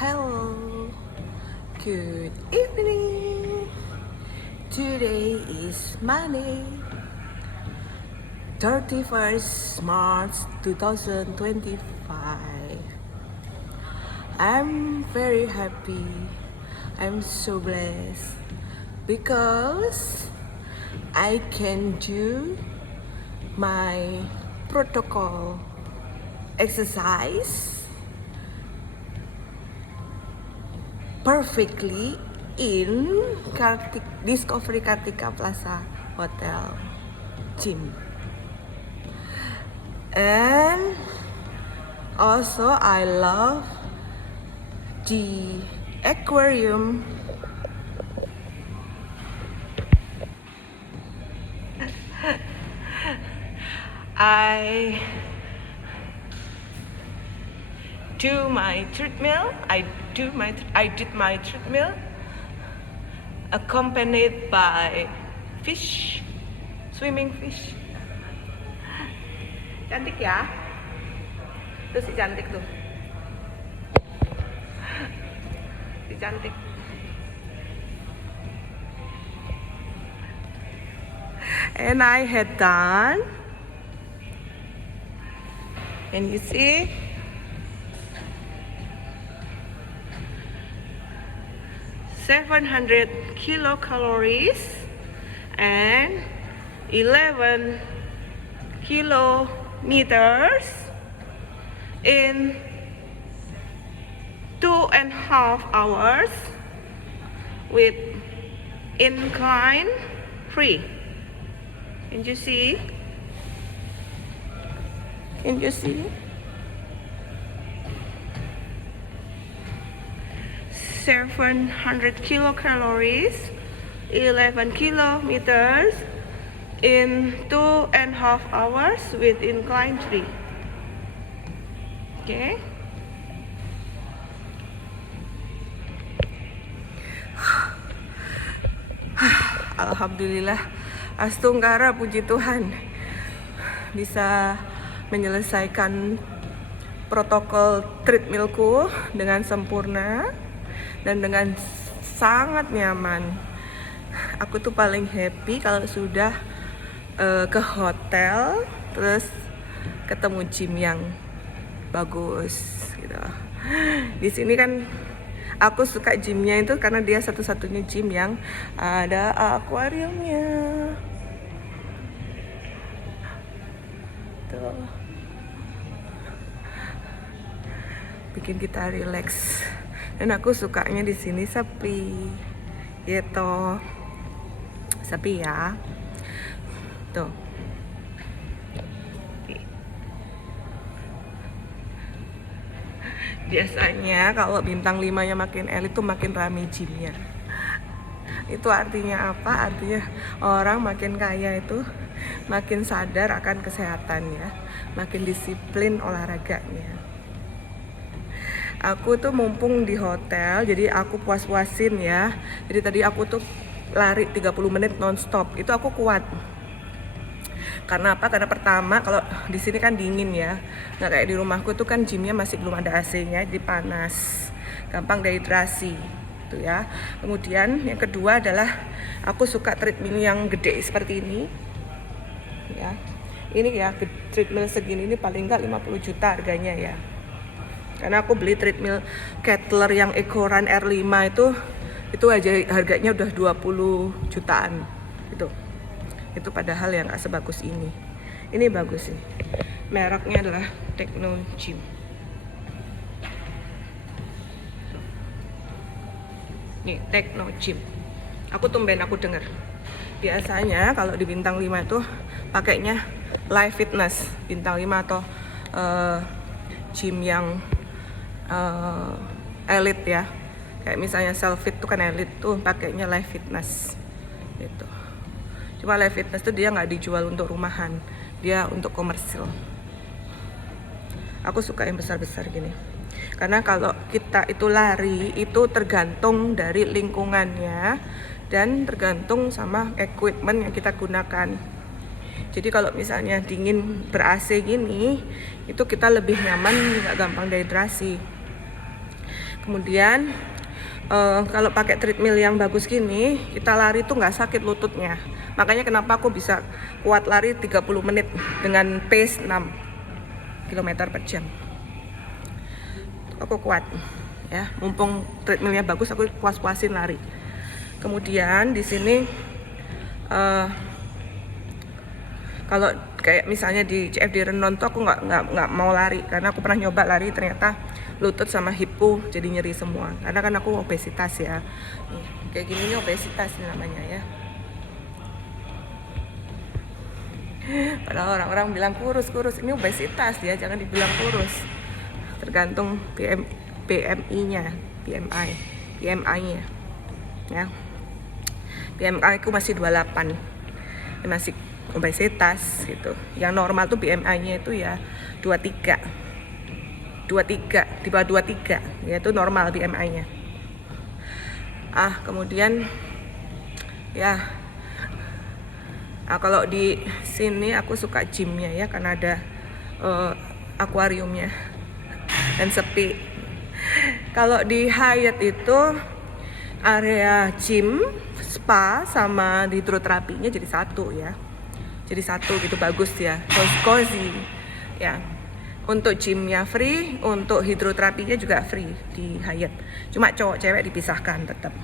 Hello, good evening. Today is Monday, 31st March 2025. I'm very happy. I'm so blessed because I can do my protocol exercise perfectly in Discovery Kartika Plaza Hotel gym. And also I love the aquarium. I did my treadmill accompanied by swimming fish. Cantik ya? Tuh si cantik tuh. Si cantik. And I had done, and you see, (700 kilocalories and 11 kilometers in 2.5 hours with incline free. Can you see? Can you see? 700 kilocalories, 11 kilometers in 2.5 hours with incline free. Okay. Alhamdulillah, Astunggara, puji Tuhan, bisa menyelesaikan protokol treadmillku dengan sempurna dan dengan sangat nyaman. Aku tuh paling happy kalau sudah ke hotel terus ketemu gym yang bagus gitu. Di sini kan aku suka gymnya itu karena dia satu-satunya gym yang ada akuariumnya. Tuh. Bikin kita relax. Dan aku sukanya di sini sepi. Gitu. Sepi ya. Tuh. Biasanya kalau bintang 5-nya makin elit tuh makin rame gymnya. Itu artinya apa? Artinya orang makin kaya itu makin sadar akan kesehatannya, makin disiplin olahraganya. Aku tuh mumpung di hotel, jadi aku puas-puasin ya. Jadi tadi aku tuh lari 30 menit nonstop. Itu aku kuat. Karena apa? Karena pertama kalau di sini kan dingin ya, nggak kayak di rumahku tuh kan gymnya masih belum ada AC-nya, jadi panas, gampang dehidrasi, gitu ya. Kemudian yang kedua adalah aku suka treadmill yang gede seperti ini, ya. Ini ya treadmill segini ini paling nggak 50 juta harganya ya. Karena aku beli treadmill Kettler yang Ecoran R5 itu aja harganya udah 20 jutaan, gitu. Itu padahal yang gak sebagus ini. Ini bagus sih. Mereknya adalah Techno Gym. Nih, Techno Gym. Aku denger. Biasanya kalau di bintang 5 itu pakainya Live Fitness bintang 5 atau gym yang elit ya. Kayak misalnya Selfit tuh kan elit tuh pakainya Live Fitness. Gitu. Cuma Live Fitness tuh dia nggak dijual untuk rumahan, dia untuk komersil. Aku suka yang besar-besar gini, karena kalau kita itu lari itu tergantung dari lingkungannya dan tergantung sama equipment yang kita gunakan. Jadi kalau misalnya dingin ber AC gini, itu kita lebih nyaman, nggak gampang dehidrasi. Kemudian kalau pakai treadmill yang bagus gini, kita lari tuh nggak sakit lututnya. Makanya kenapa aku bisa kuat lari 30 menit dengan pace 6 km per jam. Aku kuat ya, mumpung treadmillnya bagus, aku puas-puasin lari. Kemudian di sini kalau kayak misalnya di CFD Renon tuh aku nggak mau lari karena aku pernah nyoba lari, ternyata lutut sama hipku jadi nyeri semua karena kan aku obesitas ya. Nih, kayak gini nih obesitas namanya ya. Padahal orang-orang bilang kurus, ini obesitas ya, jangan dibilang kurus. Tergantung BMI-nya, BMI-nya ya. BMI aku masih 28, masih obesitas gitu. Yang normal tuh BMI-nya itu ya 23, di bawah 23 ya, itu normal BMI-nya. Kemudian ya, kalau di sini aku suka gymnya ya, karena ada akuariumnya dan sepi. Kalau di Hyatt itu area gym, spa sama hidroterapinya jadi satu ya. Jadi satu gitu, bagus ya, cozy ya. Untuk gymnya free, untuk hidroterapinya juga free di Hyatt. Cuma cowok cewek dipisahkan tetap.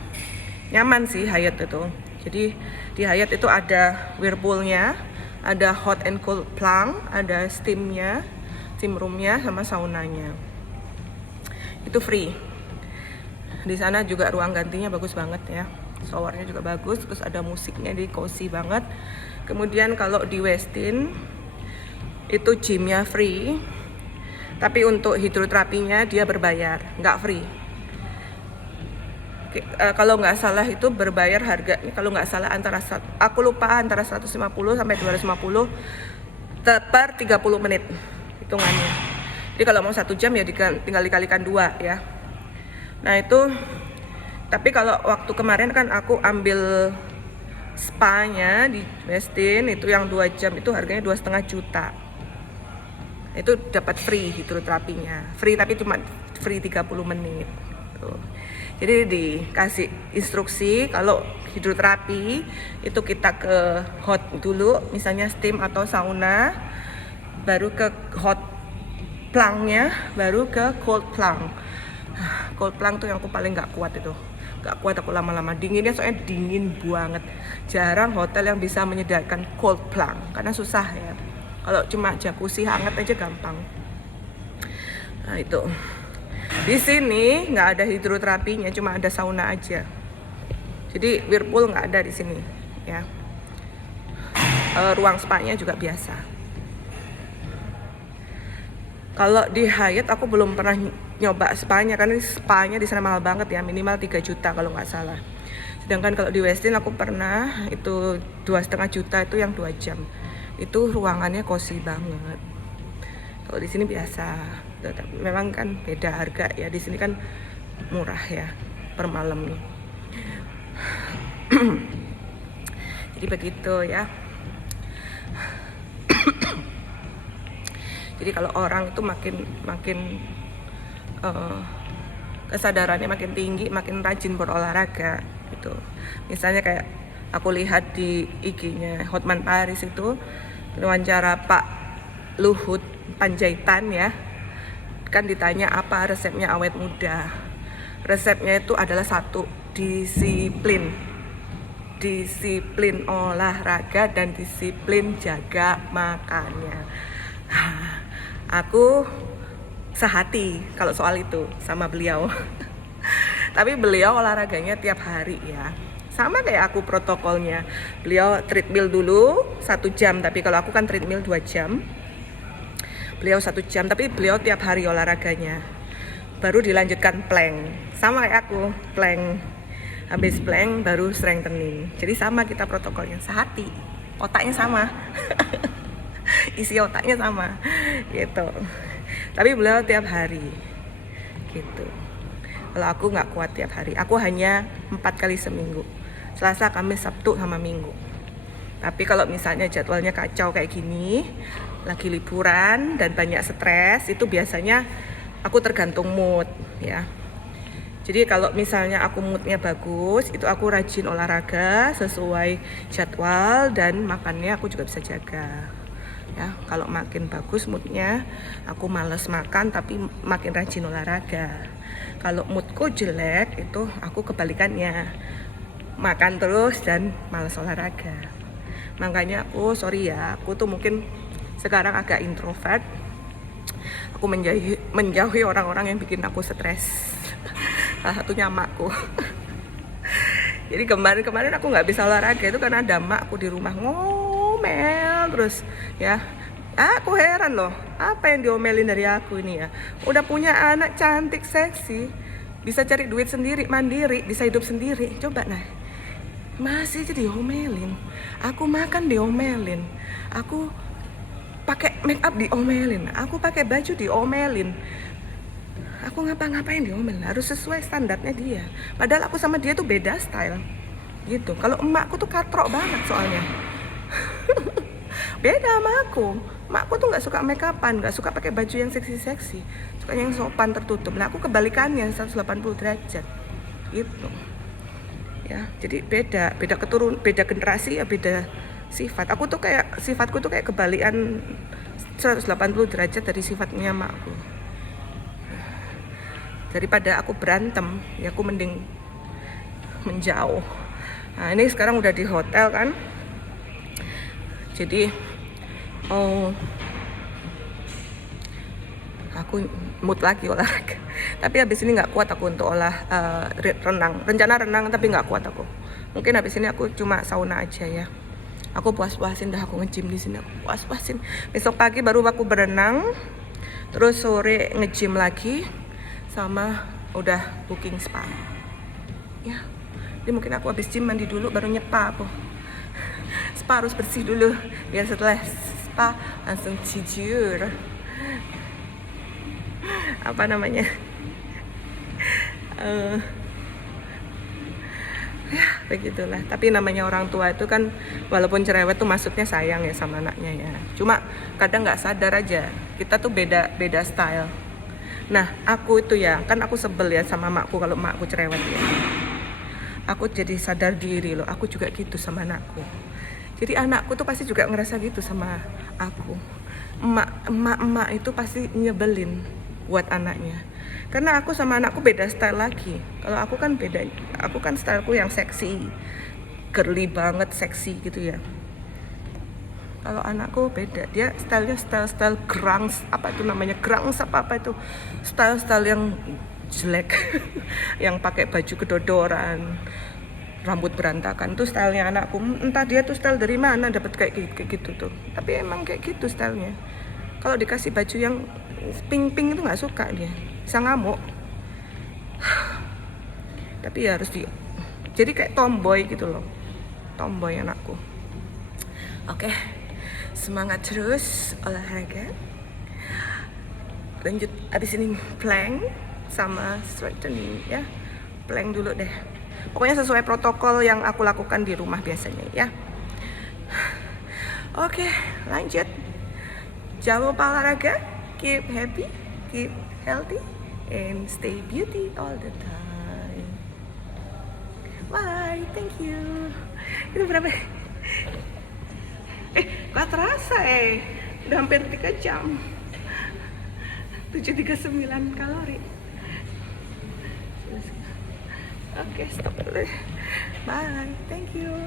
Nyaman sih Hyatt itu. Jadi di Hyatt itu ada whirlpoolnya, ada hot and cold plunge, ada steam roomnya sama saunanya. Itu free. Di sana juga ruang gantinya bagus banget ya. Showernya juga bagus, terus ada musiknya, di cozy banget. Kemudian kalau di Westin itu gymnya free, tapi untuk hidroterapinya dia berbayar, nggak free. Kalau nggak salah itu berbayar harganya, kalau nggak salah aku lupa antara 150 sampai 250 per 30 menit hitungannya. Jadi kalau mau 1 jam ya tinggal dikalikan 2 ya. Nah itu, tapi kalau waktu kemarin kan aku ambil spa-nya di Westin itu yang 2 jam itu harganya 2,5 juta. Itu dapat free hidroterapinya. Free tapi cuma free 30 menit. Tuh. Jadi dikasih instruksi kalau hidroterapi itu kita ke hot dulu, misalnya steam atau sauna, baru ke hot plungnya, baru ke cold plunge. Cold plunge tuh yang aku paling nggak kuat itu. Gak kuat aku lama-lama, dinginnya soalnya dingin banget. Jarang hotel yang bisa menyediakan cold plunge karena susah ya. Kalau cuma jacuzzi hangat aja gampang. Nah itu, di sini nggak ada hidroterapinya, cuma ada sauna aja. Jadi whirlpool nggak ada di sini ya. Ruang spa-nya juga biasa. Kalau di Hyatt aku belum pernah nyoba spa-nya karena spa-nya di sana mahal banget ya, minimal 3 juta kalau nggak salah. Sedangkan kalau di Westin aku pernah itu 2,5 juta itu yang 2 jam. Itu ruangannya cozy banget. Kalau di sini biasa. Memang kan beda harga ya, di sini kan murah ya per malam nih. Jadi begitu ya. Jadi kalau orang itu makin kesadarannya makin tinggi, makin rajin berolahraga gitu. Misalnya kayak aku lihat di IG-nya Hotman Paris itu wawancara Pak Luhut Panjaitan ya, kan ditanya apa resepnya awet muda. Resepnya itu adalah satu, disiplin olahraga dan disiplin jaga makannya. Aku sehati kalau soal itu sama beliau. Tapi beliau olahraganya tiap hari ya, sama kayak aku protokolnya. Beliau treadmill dulu 1 jam, tapi kalau aku kan treadmill 2 jam, beliau 1 jam, tapi beliau tiap hari olahraganya. Baru dilanjutkan plank, sama kayak aku, plank. Habis plank baru strengthening. Jadi sama kita protokolnya, sehati, otaknya sama. Isi otaknya sama gitu. Tapi beliau tiap hari gitu. Kalau aku nggak kuat tiap hari, aku hanya 4 kali seminggu, Selasa, Kamis, Sabtu, sama Minggu. Tapi kalau misalnya jadwalnya kacau kayak gini, lagi liburan dan banyak stres, itu biasanya aku tergantung mood ya. Jadi kalau misalnya aku moodnya bagus, itu aku rajin olahraga sesuai jadwal dan makannya aku juga bisa jaga. Ya, kalau makin bagus moodnya, aku males makan tapi makin rajin olahraga. Kalau moodku jelek, itu aku kebalikannya, makan terus dan males olahraga. Makanya aku sorry ya, aku tuh mungkin sekarang agak introvert. Aku menjauhi orang-orang yang bikin aku stres. Salah satunya makku. Jadi kemarin aku nggak bisa olahraga itu karena ada makku di rumah ngomel terus ya. Aku heran loh, apa yang diomelin dari aku ini ya. Udah punya anak cantik, seksi, bisa cari duit sendiri, mandiri, bisa hidup sendiri. Coba nah, masih aja diomelin. Aku makan diomelin. Aku pakai make up diomelin. Aku pakai baju diomelin. Aku ngapa-ngapain diomelin, harus sesuai standarnya dia. Padahal aku sama dia tuh beda style gitu. Kalau emakku tuh katrok banget soalnya. Beda sama aku. Emakku tuh nggak suka make upan, nggak suka pakai baju yang seksi-seksi, suka yang sopan tertutup. Nah aku kebalikannya 180 derajat gitu ya. Jadi beda generasi ya, beda sifat. Aku tuh kayak sifatku tuh kayak kebalikan 180 derajat dari sifatnya emakku. Daripada aku berantem, ya aku mending menjauh. Nah ini sekarang udah di hotel kan, jadi aku mood lagi olahraga. Tapi habis ini nggak kuat aku untuk renang. Rencana renang tapi nggak kuat aku. Mungkin habis ini aku cuma sauna aja ya. Aku puas-puasin dah, aku nge-gym di sini, aku puas-puasin. Besok pagi baru aku berenang, terus sore nge-gym lagi. Sama udah booking spa ya. Jadi mungkin aku habis gym mandi dulu baru nyepa aku. Spa harus bersih dulu biar setelah spa langsung jujur apa namanya ya begitulah. Tapi namanya orang tua itu kan walaupun cerewet tuh maksudnya sayang ya sama anaknya ya. Cuma kadang nggak sadar aja kita tuh beda style. Nah aku itu ya, kan aku sebel ya sama makku kalau makku cerewet ya. Aku jadi sadar diri loh, aku juga gitu sama anakku. Jadi anakku tuh pasti juga ngerasa gitu sama aku. Emak itu pasti nyebelin buat anaknya. Karena aku sama anakku beda style lagi. Kalau aku kan beda, aku kan styleku yang seksi, girly banget, seksi gitu ya. Kalau anakku beda, dia stylenya style grangs, apa itu namanya, grangs apa itu, style yang jelek, yang pakai baju kedodoran, rambut berantakan, itu stylenya anakku. Entah dia tuh style dari mana dapat kayak gitu tuh, tapi emang kayak gitu stylenya. Kalau dikasih baju yang pink itu nggak suka dia, bisa ngamuk. Tapi ya harus jadi kayak tomboy gitu loh, tomboy anakku. Oke. Semangat terus olahraga. Lanjut abis ini plank sama straightening ya. Plank dulu deh. Pokoknya sesuai protokol yang aku lakukan di rumah biasanya ya. Oke, lanjut. Jangan lupa olahraga, keep happy, keep healthy, and stay beauty all the time. Bye, thank you. Itu berapa? Gak terasa udah hampir 3 jam. 739 kalori. Oke, stop dulu. Bye, thank you.